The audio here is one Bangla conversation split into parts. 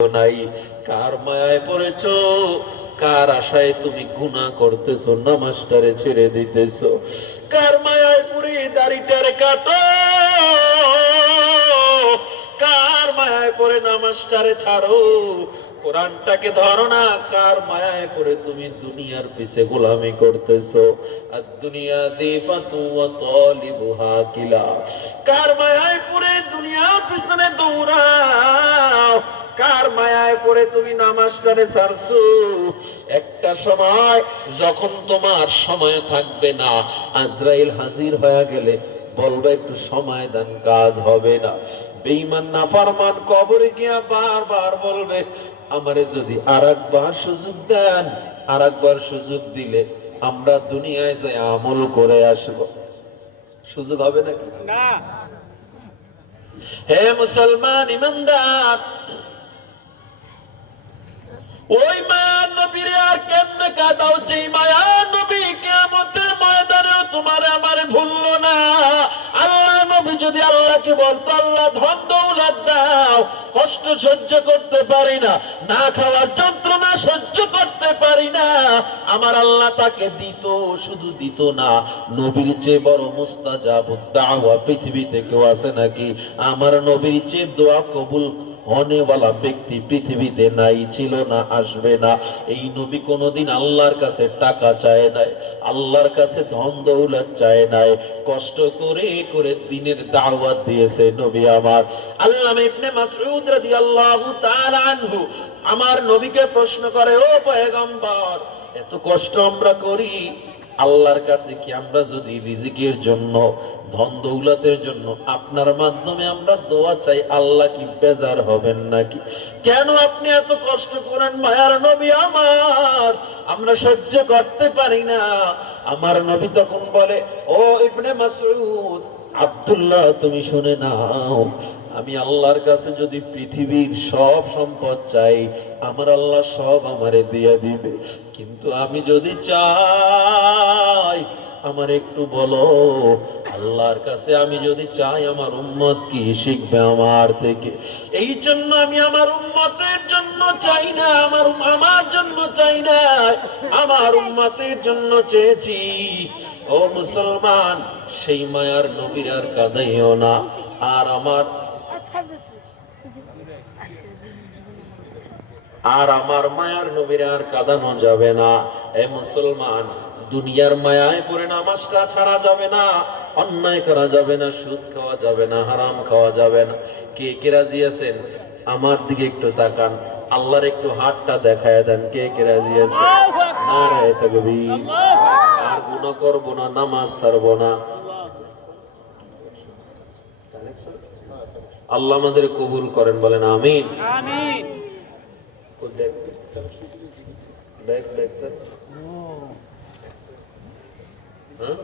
নাই। কার মায়ায় পড়েছ? কার আশায় তুমি গুণা করতেছো, নামাজটারে ছেড়ে দিতেছো? কার মায়ায় পড়ে দাড়িটারে কাটো? কার মায়ায় পড়ে নামাজটারে ছাড়ো? কোরআনটাকে ধরো না, কার মায়ায় পড়ে তুমি দুনিয়ার পিছে গোলামি করতেছো? আর দুনিয়া দিফাতু ওয়া তালিবুহা কিলা। কার মায়ায় পড়ে দুনিয়ার পিছনে দৌড়াও কার মায়ায় পড়ে তুমি নামাজটারে ছাড়ছো একটা সময় যখন তোমার সময় থাকবে না আজরাইল হাজির হয়ে গেলে বলবে একটু সময় দেন কাজ হবে না। বেঈমান না ফরমান কবরে গিয়া বারবার বলবে আমারে যদি আরেকবার সুযোগ দেন আরেকবার সুযোগ দিলে আমরা দুনিয়ায় যাই আমল করে আসব। সুযোগ হবে নাকি? না। হে মুসলমান ইমানদার ওই মায়ার নবীরে আর কেমনে কাটাও যেই মায়ার নবী কিয়ামতের ময়দানেও তোমার আমারে ভুললো না। আল্লাহ নবী যদি আল্লাহকে বলতো, আল্লাহ, ধন দৌলত দাও, কষ্ট সহ্য করতে পারি না না খাওয়ার যন্ত্রণা সহ্য করতে পারি না। আমার আল্লাহ তাকে দিত, শুধু দিত না। নবীর চেয়ে বড় মুস্তাজাব দাওয়া পৃথিবীতে কেউ আছে নাকি? আমার নবীর চেয়ে দোয়া কবুল হনেওয়ালা ব্যক্তি পৃথিবীতে নাই, ছিল না, আসবে না। এই নবী কোনোদিন আল্লাহর কাছে টাকা চায় নাই, আল্লাহর কাছে ধন দৌলত চায় নাই। কষ্ট করে করে দিনের দাওয়াত দিয়েছে নবী আমার। আল্লাহ ইবনে মাসউদ রাদিয়াল্লাহু তাআলা আনহু আমার নবীকে প্রশ্ন করে, ও পয়গম্বর, এত কষ্ট আমরা করি আল্লাহর কাছে কি আমরা যদি রিজিকের জন্য, ধন দৌলতের জন্য আপনার মাধ্যমে আমরা দোয়া চাই, আল্লাহ কি বেজার হবেন নাকি? কেন আপনি এত কষ্ট করেন মায়ার নবী আমার? আমরা সহ্য করতে পারি না। আমার নবী তখন বলে, ও ইবনে মাসউদ, আব্দুল্লাহ, তুমি শুনে নাও আমি আল্লাহর কাছে যদি পৃথিবীর সব সম্পদ চাই, আমার আল্লাহ সব আমারে দিয়ে দিবে। কিন্তু আমি যদি চাই, আমার একটু বলো, আল্লাহর কাছে আমি যদি চাই, আমার উম্মত কি শিখবে আমার থেকে? এই জন্য আমি আমার উম্মতের জন্য চাই না, আমার আমার জন্য চাই না, আমার উম্মতের জন্য চেয়েছি। ও মুসলমান, সেই মায়ার নবীর আর কাঁদাইও না, আর আমার আর আমার মায়ার নবীর আর কাঁদানো যাবে না। এ মুসলমান দুনিয়ার মায়ায় পড়ে নামাজটা ছাড়া যাবে না অন্যায় করা যাবে না সুদ খাওয়া যাবে না হারাম খাওয়া যাবে না। কে কে রাজি আছেন? আমার দিকে একটু তাকান। আল্লাহর একটু হাতটা দেখায় দেন কে কে রাজি আছেন নারায় তাকবীর। আর গুনাহ করব না নামাজ ছাড়বো না। আল্লাহ আমাদের কবুল করেন বলেন আমিন। হ্যাঁ?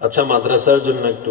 আচ্ছা মাদ্রাসার জন্য একটু